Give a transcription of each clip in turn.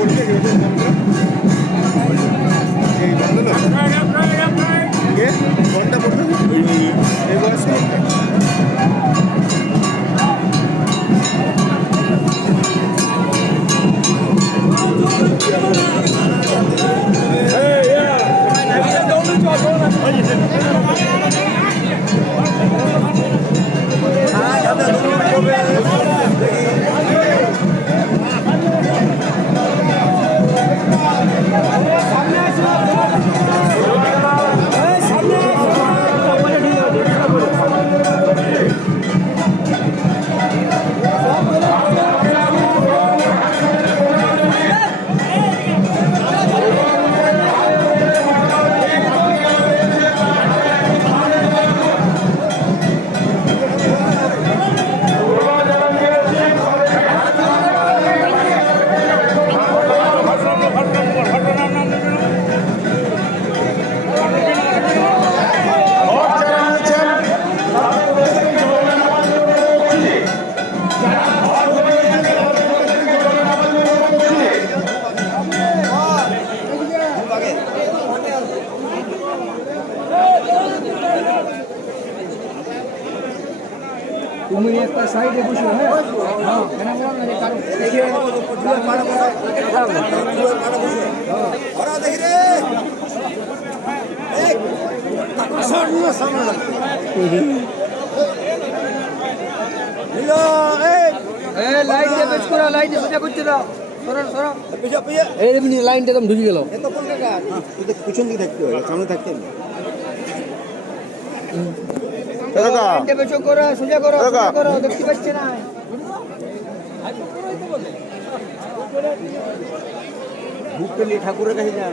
¿Por qué? Light বেশ করো light সোজা করতে দাও। পিছা পিছা এমনি লাইনটা একদম ঢুকে গেল পিছন দিকে। থাকতে হবে সামনে থাকতে ঠাকুরের কাছে যান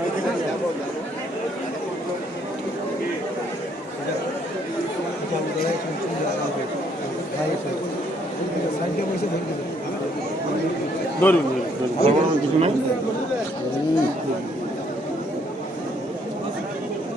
ধরুন ধরুন কিছু নাই?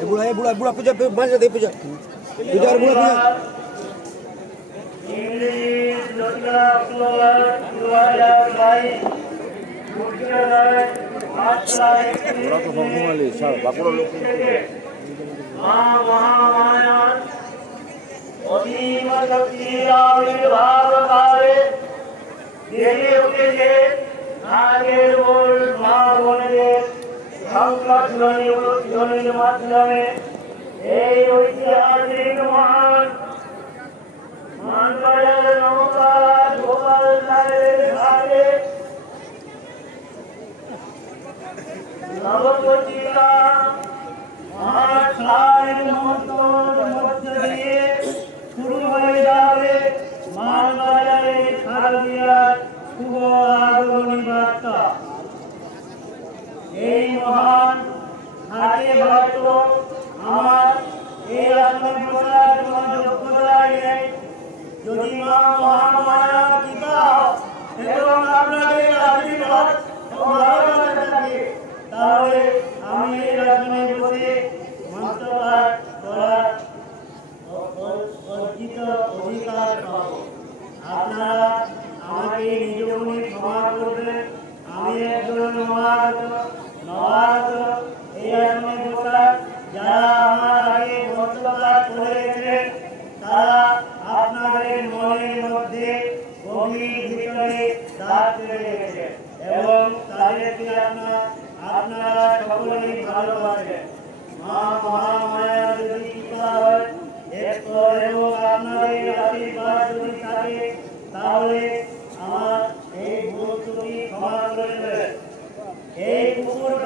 বুড়া বুড়া বুড়া পূজা মাঝে দে পূজা পূজা আর বুড়া পূজা স্যার বাঁকুড়া লোক আবির্ভাবকালে জেগে উঠেছে আগের মূল মা বোনদের উদ্যোগের মাধ্যমে এই ঐতিহাসিক মহান মানবাজার নৌকার গোপাল সাহেবের ঘাটে নবপত্রিকা সাহেব মহত্বর মধ্য দিয়ে শুরু হয়ে যাবে মালবাজারে শারদীয়ার মহান হাটে হয়তো আমার এই আসনে বসার কোনো যোগ্যতা নেই যদি মা মহামায়া কৃপা এবং আপনাদের আশীর্বাদ ও ভালোবাসা থাকে তাহলে আমি এই আসনে বসে মন্ত্রপাঠ করার অর্জিত অধিকার পাব আপনারা আমাকে নিজ মনে ক্ষমা করবেন আমি একজন নবাগত নবাগত এই আসনে বসা যারা আমার আগে মন্ত্রপাঠ করেছেন তারা আপনাদের মনের মধ্যে গভীর ভিতরে দাগ কেটে গেছে এবং তাদেরকে আপনার আপনারা সকলেই ভালোবাসেন মা মহামায়া যদি কৃপা হয় একটু এবং আপনাদের আশীর্বাদ যদি থাকে তাহলে আমার এই ভুল ত্রুটি ক্ষমা করে দেবেন এই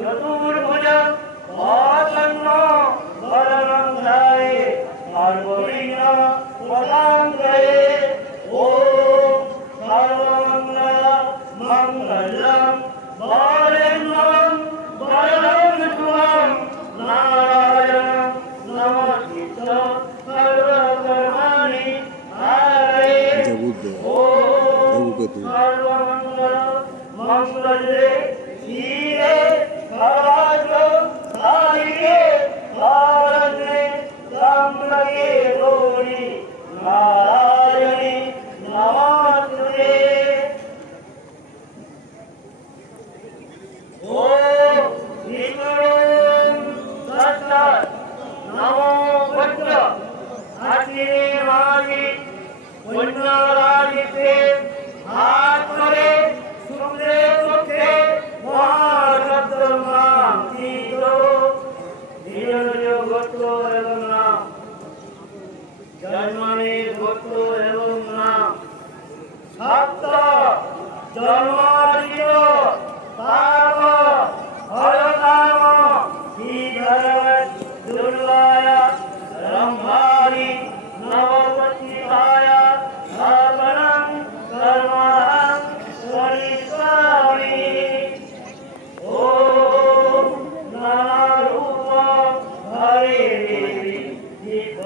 Yo সর্বমঙ্গল মঙ্গলে শিরে সর্বাজ সাধিকে ভারতে সম্প্রগে গৌরী নারায়ণী নমস্তে ও বিষ্ণু দত্তর নমো ভদ্র আশিরে মাগি পুণ্যরাজিতে হাত করে সুন্দরে মহারত্নমাম তীর ধীর গোত্র এবং নাম। জন্মানের গোত্র এবং নাম। সপ্ত জন্মাদিত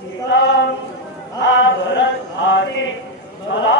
ठिकाण हा भरत घाटी मला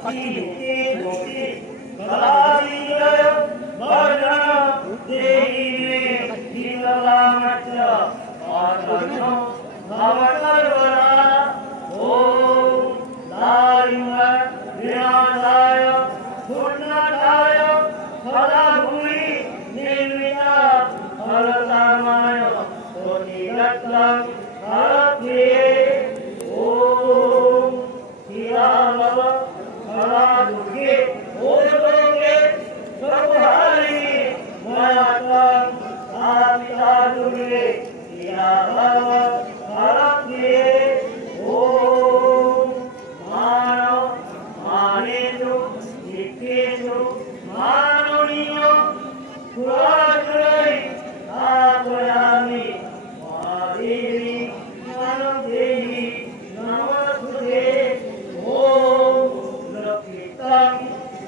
ओम তার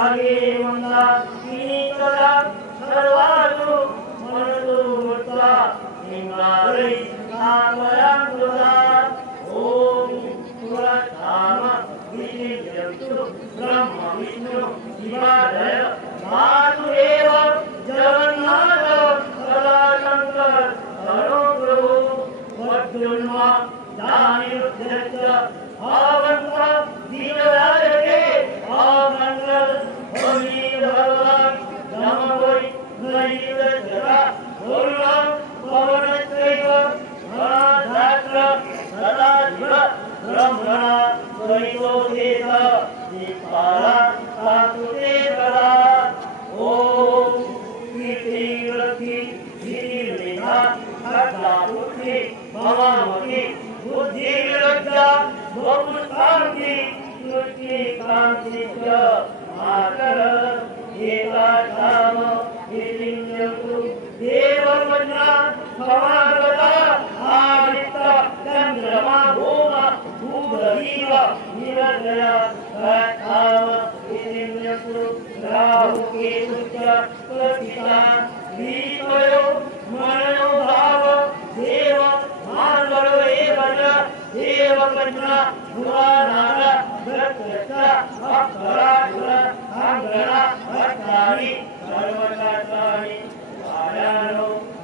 लागे मंदा पीनी तदा सर्वासु मनसु मृत्वा निम्बारे कामरं ओम सुरताम विजयन्तु ब्रह्म विष्णु, शिवादय मातुरेव जगन्नाथ सदाशङ्कर हरो प्रभु वद्युन्मा दानिरुद्धश्च दीनदास ब्रह्मणा त्वरितो देत निपाला पातु ते कीर्ति वृद्धि धीर्मेधा खड्डा बुद्धि ममामति बुद्धि विरज्जा भवुत्कान्ति दृष्टि कान्ति च माकर एता काम हिलिङ्गं देववन्ना भवा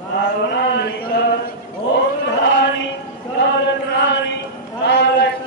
భావనాని ఓం ధాని సర్వనాని ఆలక్ష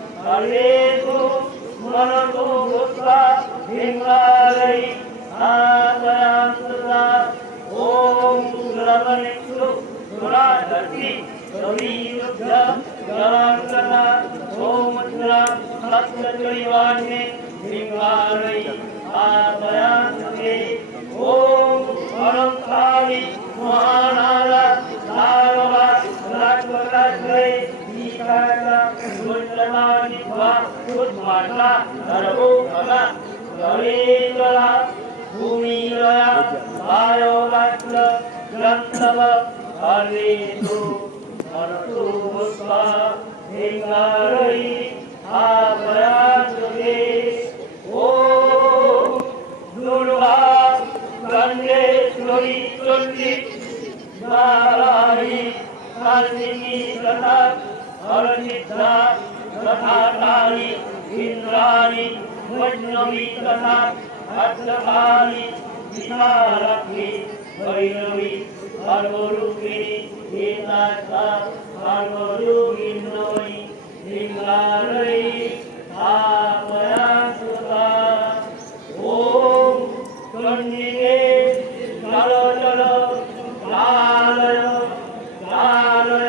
सर्वेषु मनसु भूत्वा हिङ्गारै आत्मयाकृता ॐ सुरवनिक्षु सुराधति सवीरुभ्य जलाङ्गना ॐ सप्तचैवान्ये लिङ्गारै आत्मयाकृते ॐ अनन्तानि महानाद सारवा মাতা ধর্ম ভগা ধরে লয়া ভূমি লয়া বারো বাটল গ্রন্থব হরে তু মনতু পুষ্পা হিঙ্গারই আপরাজুদে ও দুর্বা, গন্ধে শ্লোরি চন্ডী নারায়ী কালিনী তথা হরচিত্রা তথা কালী। इन्द्राणि वैष्णवी तथा अर्थकाली विशालक्ष्मी भैरवी सर्वरूपिणी एतासा सर्वरूपिण्यै लिङ्गारै आपयासुता ॐ कण्डिके चल चल कालय कालय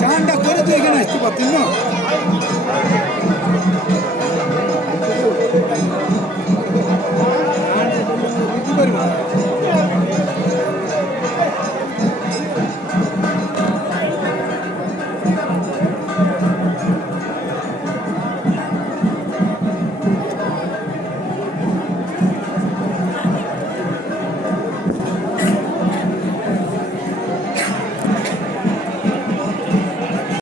চানটা করে তুই এখানে আসতে পারতিস না